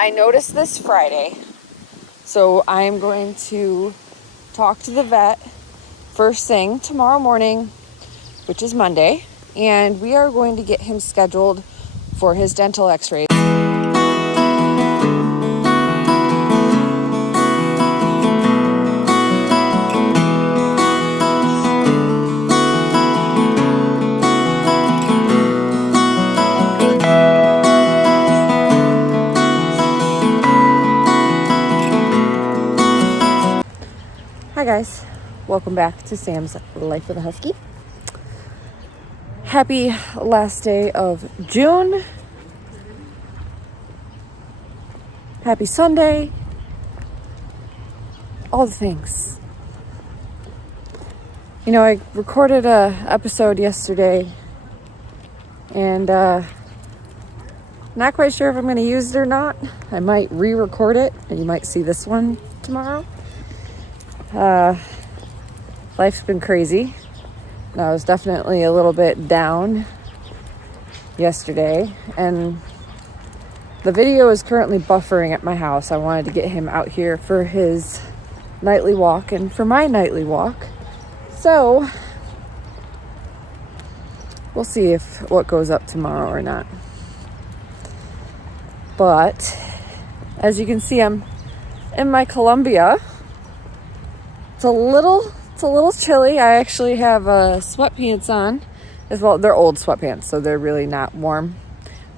I noticed this Friday, so I'm going to talk to the vet first thing tomorrow morning, which is Monday, and we are going to get him scheduled for his dental x-rays. Hi guys, welcome back to Sam's Life with a Husky. Happy last day of June. Happy Sunday. All the things. You know, I recorded a episode yesterday and not quite sure if I'm going to use it or not. I might re-record it and you might see this one tomorrow. Life's been crazy. And I was definitely a little bit down yesterday, and the video is currently buffering at my house. I wanted to get him out here for his nightly walk and for my nightly walk. So we'll see if what goes up tomorrow or not. But as you can see, I'm in my Columbia. It's a little chilly. I actually have sweatpants on as well. They're old sweatpants, so they're really not warm.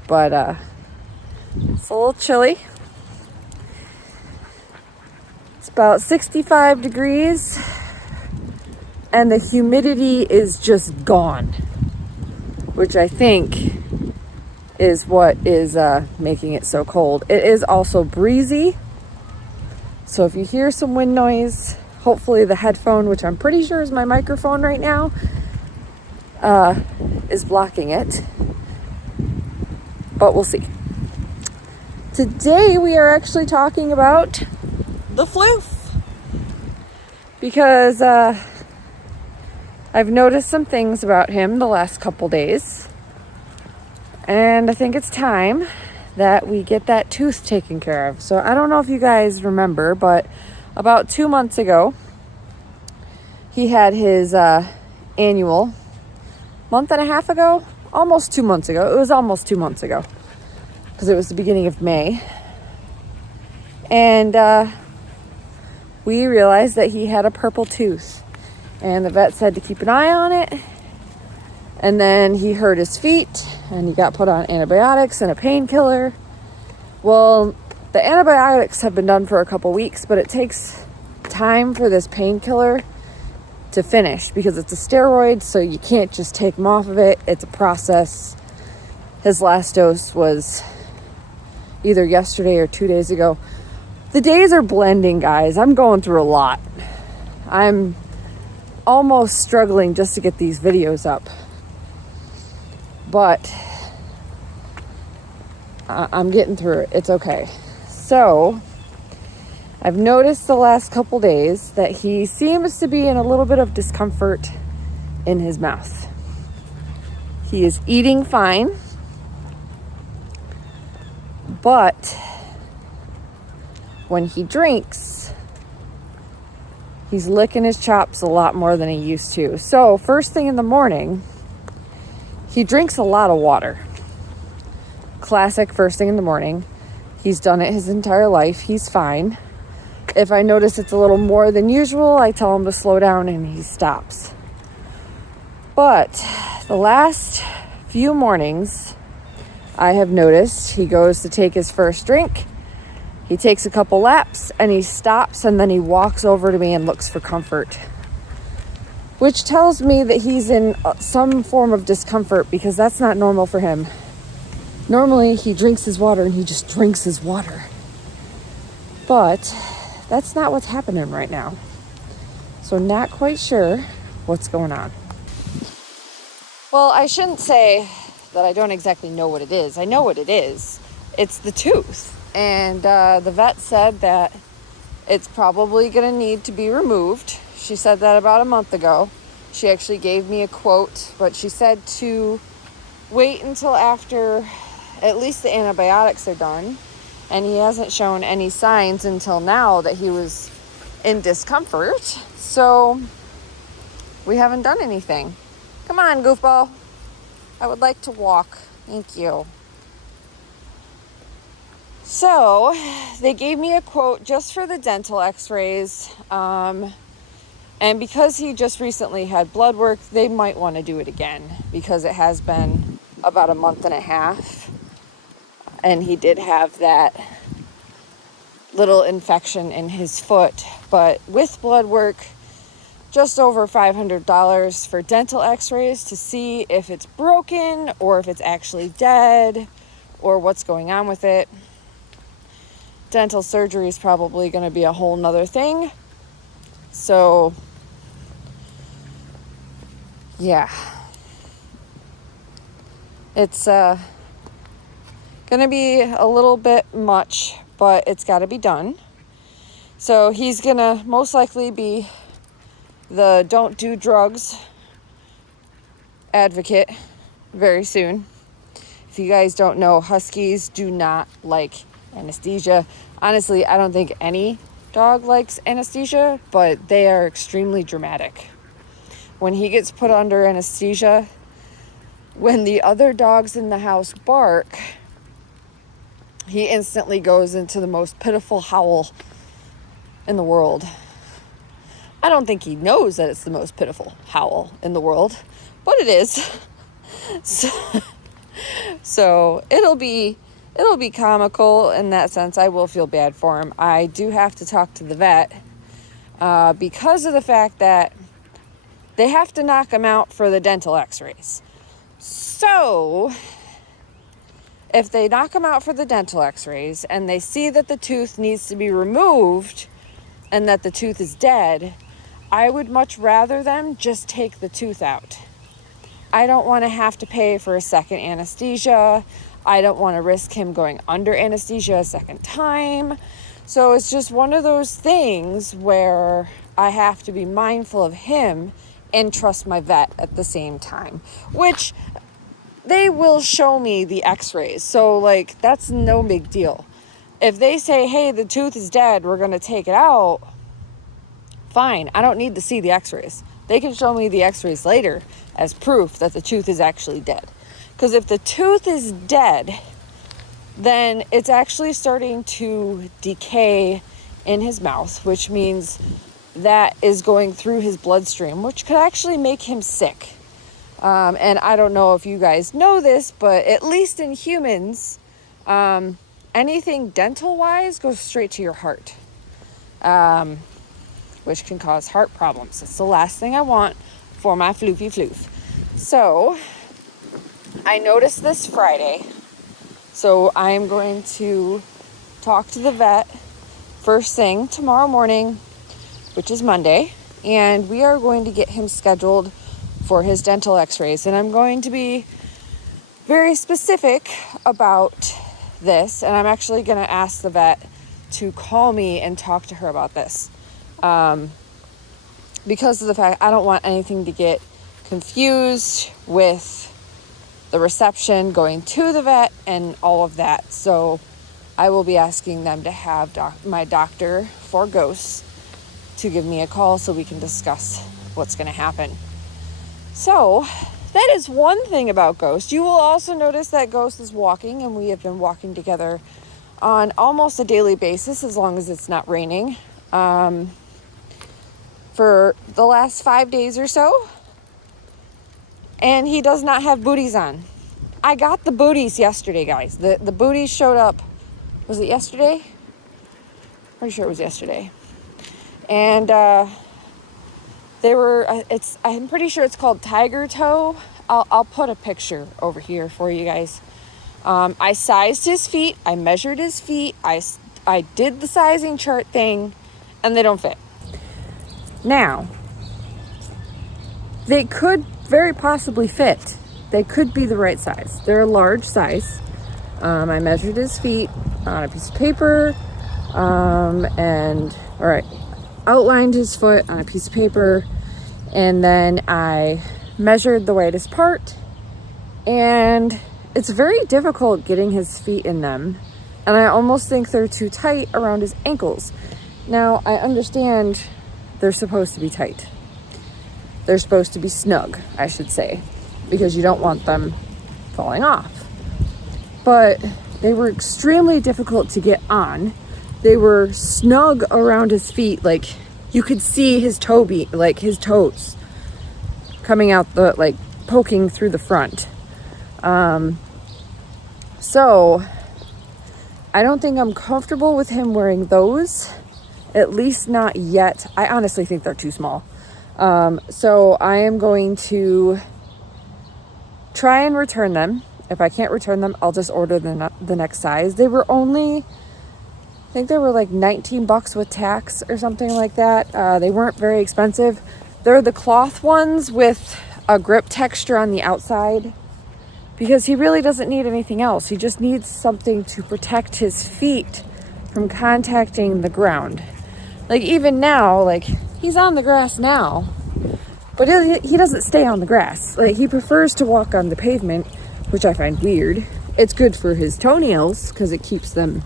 But it's a little chilly. It's about 65 degrees. And the humidity is just gone. Which I think is what is making it so cold. It is also breezy. So if you hear some wind noise, hopefully the headphone, which I'm pretty sure is my microphone right now, is blocking it. But we'll see. Today we are actually talking about the floof. Because I've noticed some things about him the last couple days. And I think it's time that we get that tooth taken care of. So I don't know if you guys remember, but about 2 months ago, he had his annual. Month and a half ago? Almost 2 months ago. It was almost 2 months ago. Because it was the beginning of May. And we realized that he had a purple tooth. And the vet said to keep an eye on it. And then he hurt his feet. And he got put on antibiotics and a painkiller. Well, the antibiotics have been done for a couple weeks, but it takes time for this painkiller to finish because it's a steroid, so you can't just take them off of it. It's a process. His last dose was either yesterday or 2 days ago. The days are blending, guys. I'm going through a lot. I'm almost struggling just to get these videos up. But I'm getting through it. It's okay. So, I've noticed the last couple days that he seems to be in a little bit of discomfort in his mouth. He is eating fine, but when he drinks, he's licking his chops a lot more than he used to. So, first thing in the morning, he drinks a lot of water. Classic first thing in the morning. He's done it his entire life. He's fine. If I notice it's a little more than usual, I tell him to slow down and he stops. But the last few mornings, I have noticed he goes to take his first drink. He takes a couple laps and he stops and then he walks over to me and looks for comfort. Which tells me that he's in some form of discomfort because that's not normal for him. Normally, he drinks his water and he just drinks his water. But that's not what's happening right now. So not quite sure what's going on. Well, I shouldn't say that I don't exactly know what it is. I know what it is. It's the tooth. And the vet said that it's probably going to need to be removed. She said that about a month ago. She actually gave me a quote, but she said to wait until after at least the antibiotics are done and he hasn't shown any signs until now that he was in discomfort. So we haven't done anything. Come on, goofball. I would like to walk. Thank you. So they gave me a quote just for the dental x-rays. And because he just recently had blood work, they might want to do it again because it has been about a month and a half. And he did have that little infection in his foot. But with blood work, just over $500 for dental x-rays to see if it's broken or if it's actually dead or what's going on with it. Dental surgery is probably going to be a whole nother thing. So, yeah. It's going to be a little bit much, but it's got to be done. So he's going to most likely be the don't do drugs advocate very soon. If you guys don't know, Huskies do not like anesthesia. Honestly, I don't think any dog likes anesthesia, but they are extremely dramatic. When he gets put under anesthesia, when the other dogs in the house bark, he instantly goes into the most pitiful howl in the world. I don't think he knows that it's the most pitiful howl in the world, but it is. So it'll be comical in that sense. I will feel bad for him. I do have to talk to the vet because of the fact that they have to knock him out for the dental x-rays. So if they knock him out for the dental x-rays and they see that the tooth needs to be removed and that the tooth is dead, I would much rather them just take the tooth out. I don't want to have to pay for a second anesthesia. I don't want to risk him going under anesthesia a second time. So it's just one of those things where I have to be mindful of him and trust my vet at the same time, which they will show me the x-rays. So like, that's no big deal. If they say, hey, the tooth is dead, we're going to take it out, fine. I don't need to see the x-rays. They can show me the x-rays later as proof that the tooth is actually dead. Because if the tooth is dead, then it's actually starting to decay in his mouth, which means that is going through his bloodstream, which could actually make him sick. And I don't know if you guys know this, but at least in humans, anything dental-wise goes straight to your heart. Which can cause heart problems. It's the last thing I want for my floofy floof. So, I noticed this Friday. So, I am going to talk to the vet first thing tomorrow morning, which is Monday. And we are going to get him scheduled for his dental x-rays. And I'm going to be very specific about this. And I'm actually going to ask the vet to call me and talk to her about this. Because of the fact I don't want anything to get confused with the reception going to the vet and all of that. So I will be asking them to have my doctor for ghosts to give me a call so we can discuss what's going to happen. So that is one thing about Ghost. You will also notice that Ghost is walking, and we have been walking together on almost a daily basis as long as it's not raining. For the last 5 days or so. And he does not have booties on. I got the booties yesterday, guys. The booties showed up. Was it yesterday? Pretty sure it was yesterday. And they were, I'm pretty sure it's called tiger toe. I'll put a picture over here for you guys. I sized his feet. I measured his feet. I did the sizing chart thing, and they don't fit. Now, they could very possibly fit. They could be the right size. They're a large size. I measured his feet on a piece of paper, outlined his foot on a piece of paper, and then I measured the widest part, and it's very difficult getting his feet in them And I almost think they're too tight around his ankles. Now, I understand they're supposed to be tight. They're supposed to be snug, I should say, because you don't want them falling off. But they were extremely difficult to get on. They were snug around his feet. Like, you could see his his toes coming out poking through the front. So I don't think I'm comfortable with him wearing those, at least not yet. I honestly think they're too small. So I am going to try and return them. If I can't return them, I'll just order the next size. They were only, I think they were like $19 with tax or something like that. They weren't very expensive. They're the cloth ones with a grip texture on the outside, because he really doesn't need anything else. He just needs something to protect his feet from contacting the ground. Like, even now, like, he's on the grass now, but he doesn't stay on the grass. Like, he prefers to walk on the pavement, which I find weird. It's good for his toenails because it keeps them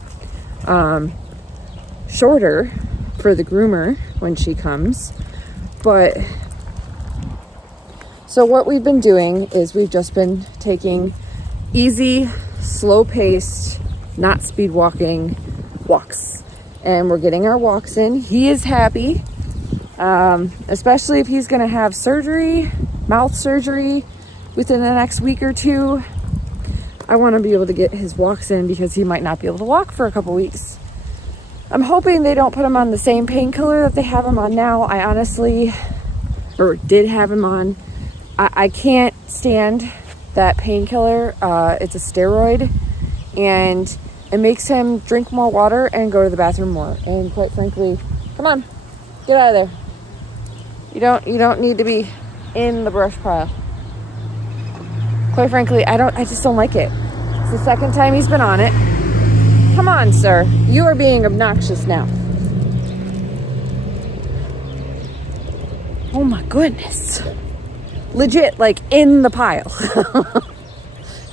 shorter for the groomer when she comes. But so what we've been doing is we've just been taking easy, slow-paced, not speed walking walks. And we're getting our walks in. He is happy, especially if he's going to have surgery, mouth surgery, within the next week or two. I want to be able to get his walks in because he might not be able to walk for a couple weeks. I'm hoping they don't put him on the same painkiller that they have him on now. I honestly, or did have him on. I can't stand that painkiller. It's a steroid, and it makes him drink more water and go to the bathroom more. And quite frankly, come on, get out of there. You don't need to be in the brush pile. Quite frankly, I just don't like it. It's the second time he's been on it. Come on, sir. You are being obnoxious now. Oh my goodness. Legit, like, in the pile.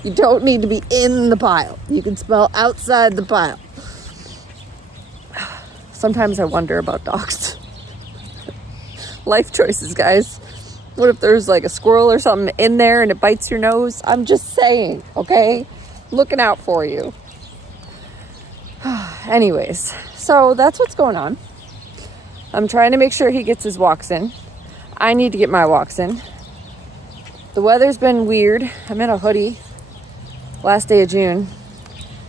You don't need to be in the pile. You can smell outside the pile. Sometimes I wonder about dogs. Life choices, guys. What if there's like a squirrel or something in there and it bites your nose? I'm just saying, okay? Looking out for you. Anyways, so that's what's going on. I'm trying to make sure he gets his walks in. I need to get my walks in. The weather's been weird. I'm in a hoodie. Last day of June.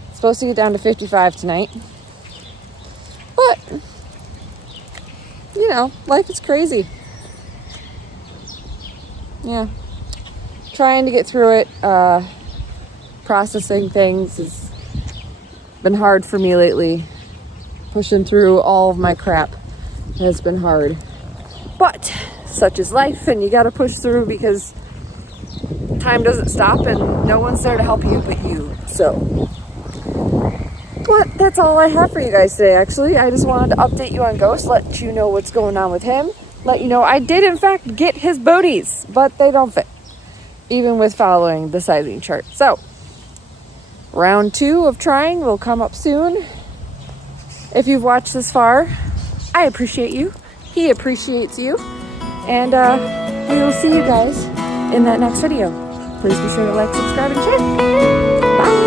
It's supposed to get down to 55 tonight. But, you know, life is crazy. Yeah. Trying to get through it. Processing things has been hard for me lately. Pushing through all of my crap has been hard. But such is life, and you gotta push through because time doesn't stop and no one's there to help you but you. So, but that's all I have for you guys today, actually. I just wanted to update you on Ghost, let you know what's going on with him. Let you know I did, in fact, get his booties, but they don't fit, even with following the sizing chart. So, round 2 of trying will come up soon. If you've watched this far, I appreciate you. He appreciates you. And we will see you guys in that next video. Please be sure to like, subscribe, and share. Bye.